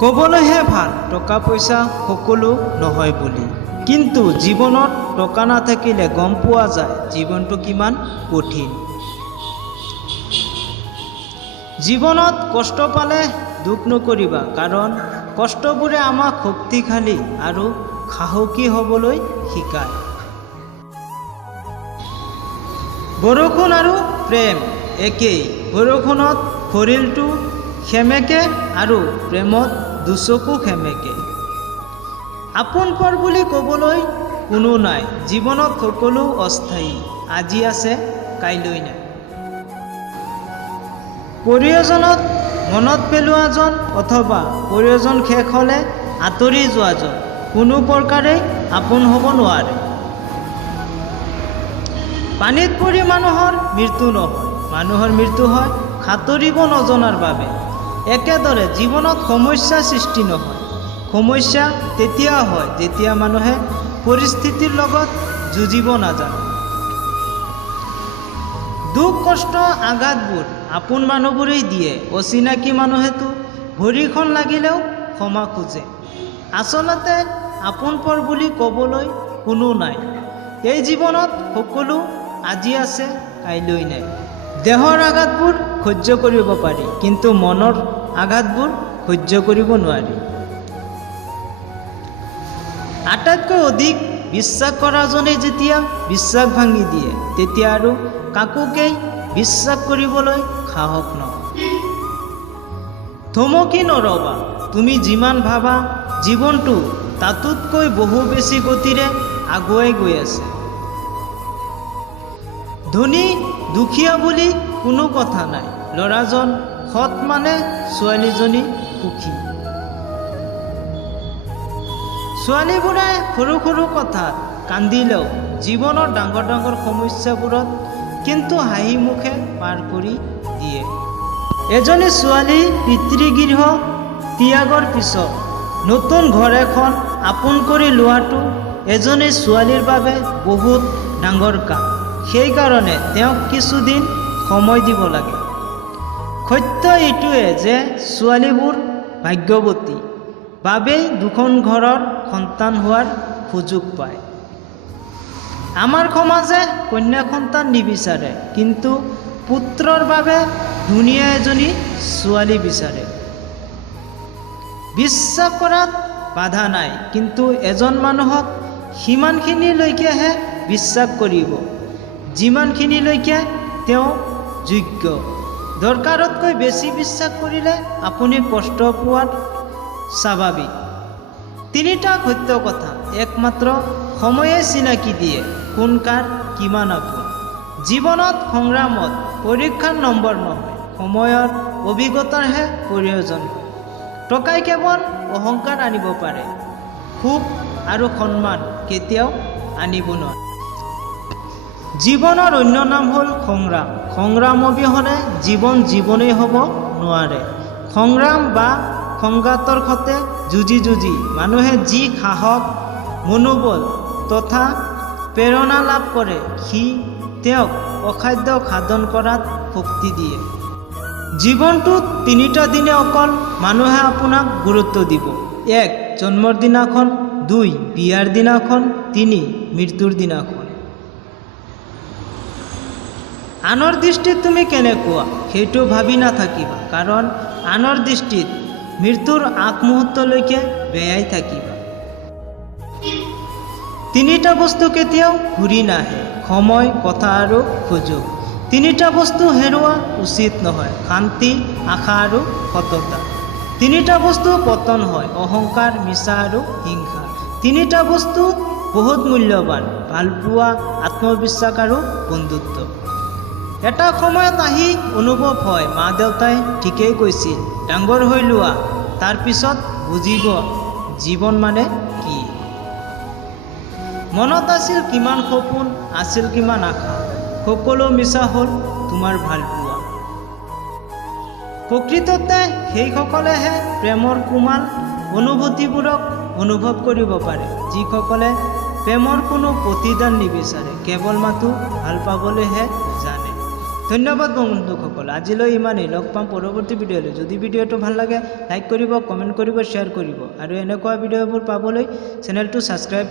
ক'বলৈহে ভাল টকা পইচা সকলো নহয় বুলি, কিন্তু জীৱনত টকা নাথাকিলে গম পোৱা যায় জীৱনটো কিমান কঠিন। জীৱনত কষ্ট পালে দুখ নকৰিবা, কাৰণ কষ্টবোৰে আমাক শক্তিশালী আৰু সাহসী হ'বলৈ শিকায়। বৰষুণ আৰু প্ৰেম একেই, বৰষুণত শৰীৰটো সেমেকে আৰু প্ৰেমত দুচকু সেমেকে। আপোন পৰ বুলি ক'বলৈ কোনো নাই, জীৱনত সকলো অস্থায়ী, আজি আছে কাইলৈ নাই। প্ৰয়োজনত মনত পেলোৱাজন অথবা প্ৰয়োজন শেষ হ'লে আঁতৰি যোৱাজন কোনো প্ৰকাৰেই আপোন হ'ব নোৱাৰে। পানীত পৰি মানুহৰ মৃত্যু নহয়, মানুহৰ মৃত্যু হয় সাঁতুৰিব নজনাৰ বাবে। একেদৰে জীৱনত সমস্যা সৃষ্টি নহয়, সমস্যা তেতিয়া হয় যেতিয়া মানুহে পৰিস্থিতিৰ লগত যুঁজিব নাজানে। দুখ কষ্ট আঘাতবোৰ আপোন মানুহবোৰেই দিয়ে, অচিনাকি মানুহেতো ভৰিখন লাগিলেও ক্ষমা খোজে। আচলতে আপোন পৰ বুলি ক'বলৈ কোনো নাই, এই জীৱনত সকলো আজি আছে কাইলৈ নাই। দেহৰ আঘাতবোৰ সহ্য কৰিব পাৰি, কিন্তু মনৰ আঘাতবোৰ সহ্য কৰিব নোৱাৰি। আটাইতকৈ অধিক বিশ্বাস কৰাজনে যেতিয়া বিশ্বাস ভাঙি দিয়ে, তেতিয়া আৰু কাকোকেই বিশ্বাস কৰিবলৈ সাহস নহয়। থমকি নৰবা, তুমি যিমান ভাবা জীৱনটো তাতোতকৈ বহু বেছি গতিৰে আগুৱাই গৈ আছে। ধনী দুখীয়া বুলি কোনো কথা নাই, ল'ৰাজন সৎ মানে ছোৱালীজনী সুখী। ছোৱালীবোৰে সৰু সৰু কথাত কান্দিলেও জীৱনৰ ডাঙৰ ডাঙৰ সমস্যাবোৰত কিন্তু হাঁহি মুখে পাৰ কৰি দিয়ে। এজনী ছোৱালী পিতৃগৃহ ত্যাগৰ পিছত নতুন ঘৰ এখন আপোন কৰি লোৱাটো এজনী ছোৱালীৰ বাবে বহুত ডাঙৰ কাম। সেইকাৰণে তেওঁক কিছুদিন সময় দিব লাগে। সত্য এইটোৱে যে ছোৱালীবোৰ ভাগ্যৱতী বাবেই দুখন ঘৰৰ সন্তান হোৱাৰ সুযোগ পায়। আমাৰ সমাজে কন্যা সন্তান নিবিচাৰে, কিন্তু পুত্ৰৰ বাবে ধুনীয়া এজনী ছোৱালী বিচাৰে। বিশ্বাস কৰাত বাধা নাই, কিন্তু এজন মানুহক সিমানখিনিলৈকেহে বিশ্বাস কৰিব যিমানখিনিলৈকে তেওঁ যোগ্য। দৰকাৰতকৈ বেছি বিশ্বাস কৰিলে আপুনি কষ্ট পোৱাত স্বাভাৱিক। তিনিটা সত্য কথা একমাত্ৰ সময়ে চিনাকি দিয়ে কোন কাৰ কিমান আপোন। জীৱনত সংগ্ৰামত পৰীক্ষাৰ নম্বৰ নহয়, সময়ৰ অভিজ্ঞতাৰহে প্ৰয়োজন হয়। টকাই কেৱল অহংকাৰ আনিব পাৰে, সুখ আৰু সন্মান কেতিয়াও আনিব নোৱাৰে। জীৱনৰ অন্য নাম হ'ল সংগ্ৰাম। সংগ্ৰাম অবিহনে জীৱনেই হ'ব নোৱাৰে। সংগ্ৰাম বা সংঘাতৰ সৈতে যুঁজি যুঁজি মানুহে যি সাহস মনোবল তথা প্ৰেৰণা লাভ কৰে, সি তেওঁক অসাধ্য সাধন কৰাত শক্তি দিয়ে। জীৱনটোত তিনিটা দিনে অকল মানুহে আপোনাক গুৰুত্ব দিব: 1 জন্মৰ দিনাখন, 2 বিয়াৰ দিনাখন, 3 মৃত্যুৰ দিনাখন। আনৰ দৃষ্টিত তুমি কেনেকুৱা সেইটো ভাবি নাথাকিবা, কাৰণ আনৰ দৃষ্টিত মৃত্যুৰ আগমুহূৰ্তলৈকে বেয়াই থাকিবা। তিনিটা বস্তু কেতিয়াও ঘূৰি নাহে: সময়, কথা আৰু সুযোগ। তিনিটা বস্তু হেৰুৱা উচিত নহয়: শান্তি, আশা আৰু সততা। তিনিটা বস্তু পতন হয়: অহংকাৰ, মিছা আৰু হিংসা। তিনিটা বস্তু বহুত মূল্যৱান: ভালপোৱা, আত্মবিশ্বাস আৰু বন্ধুত্ব। এটা সময়ত আহি অনুভৱ হয় মা দেউতাই ঠিকেই কৈছিল, ডাঙৰ হৈ লোৱা, তাৰপিছত বুজিব জীৱন মানে কি। মনত আছিল কিমান সপোন, আছিল কিমান আশা, সকলো মিছা হ'ল তোমাৰ ভালপোৱা। প্ৰকৃততে সেইসকলেহে প্ৰেমৰ কোমল অনুভূতিবোৰক অনুভৱ কৰিব পাৰে, যিসকলে প্ৰেমৰ কোনো প্ৰতিদান নিবিচাৰে, কেৱল মাথো ভাল পাবলৈহে জানে। ধন্যবাদ বন্ধুসকল, আজিলৈ ইমানেই। লগ পাম পৰৱৰ্তী ভিডিঅ'লৈ। যদি ভিডিঅ'টো ভাল লাগে লাইক কৰিব, কমেণ্ট কৰিব, শ্বেয়াৰ কৰিব আৰু এনেকুৱা ভিডিঅ'বোৰ পাবলৈ চেনেলটো ছাবস্ক্ৰাইব